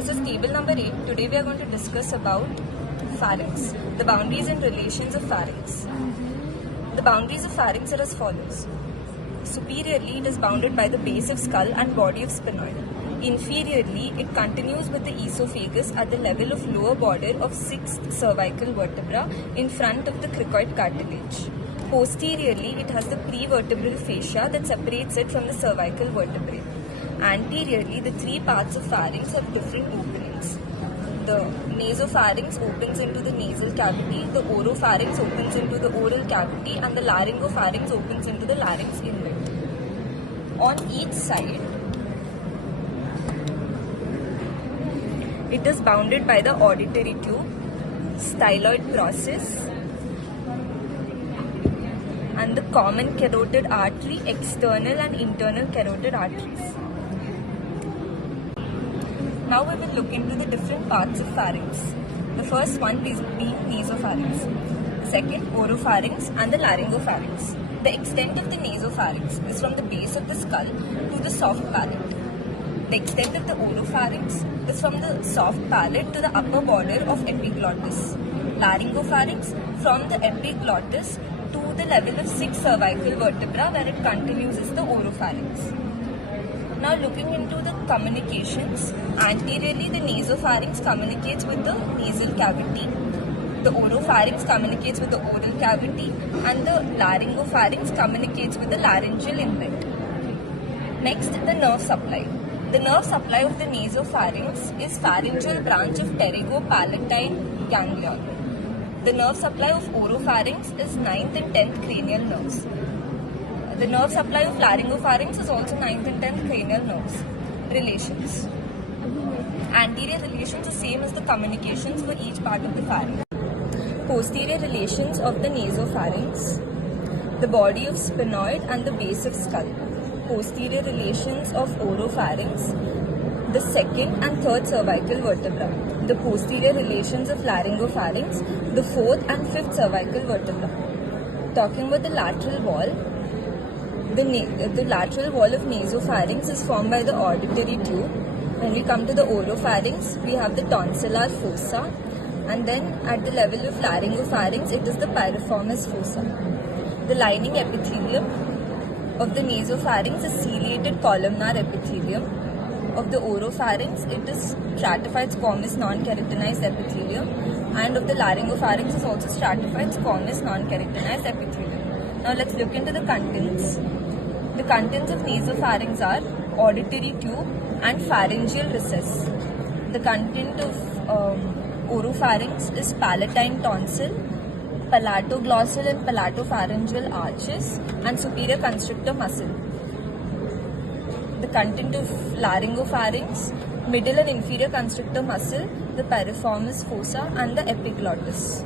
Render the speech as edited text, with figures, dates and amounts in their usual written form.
This is table number 8. Today we are going to discuss about pharynx, the boundaries and relations of pharynx. The boundaries of pharynx are as follows. Superiorly, it is bounded by the base of skull and body of sphenoid. Inferiorly, it continues with the esophagus at the level of lower border of 6th cervical vertebra in front of the cricoid cartilage. Posteriorly, it has the prevertebral fascia that separates it from the cervical vertebrae. Anteriorly, the three parts of pharynx have different openings. The nasopharynx opens into the nasal cavity, the oropharynx opens into the oral cavity, and the laryngopharynx opens into the larynx inlet. On each side, it is bounded by the auditory tube, styloid process, and the common carotid artery, external and internal carotid arteries. Now we will look into the different parts of pharynx. The first one being nasopharynx, second oropharynx and the laryngopharynx. The extent of the nasopharynx is from the base of the skull to the soft palate. The extent of the oropharynx is from the soft palate to the upper border of epiglottis. Laryngopharynx from the epiglottis to the level of 6th cervical vertebra where it continues is the oropharynx. Now looking into the communications, anteriorly the nasopharynx communicates with the nasal cavity, the oropharynx communicates with the oral cavity, and the laryngopharynx communicates with the laryngeal inlet. Next, the nerve supply. The nerve supply of the nasopharynx is pharyngeal branch of pterygopalatine ganglion. The nerve supply of oropharynx is 9th and 10th cranial nerves. The nerve supply of laryngopharynx is also 9th and 10th cranial nerves. Relations. Anterior relations are same as the communications for each part of the pharynx. Posterior relations of the nasopharynx, the body of sphenoid and the base of skull. Posterior relations of oropharynx, the 2nd and 3rd cervical vertebra. The posterior relations of laryngopharynx, the 4th and 5th cervical vertebra. Talking about the lateral wall, the lateral wall of nasopharynx is formed by the auditory tube. When we come to the oropharynx, we have the tonsillar fossa, and then at the level of laryngopharynx, it is the piriformis fossa. The lining epithelium of the nasopharynx is ciliated columnar epithelium. Of the oropharynx, it is stratified squamous non-keratinized epithelium, and of the laryngopharynx is also stratified squamous non-keratinized epithelium. Now let's look into the contents. The contents of nasopharynx are auditory tube and pharyngeal recess. The content of oropharynx is palatine tonsil, palatoglossal and palatopharyngeal arches, and superior constrictor muscle. The content of laryngopharynx, middle and inferior constrictor muscle, the piriformis fossa, and the epiglottis.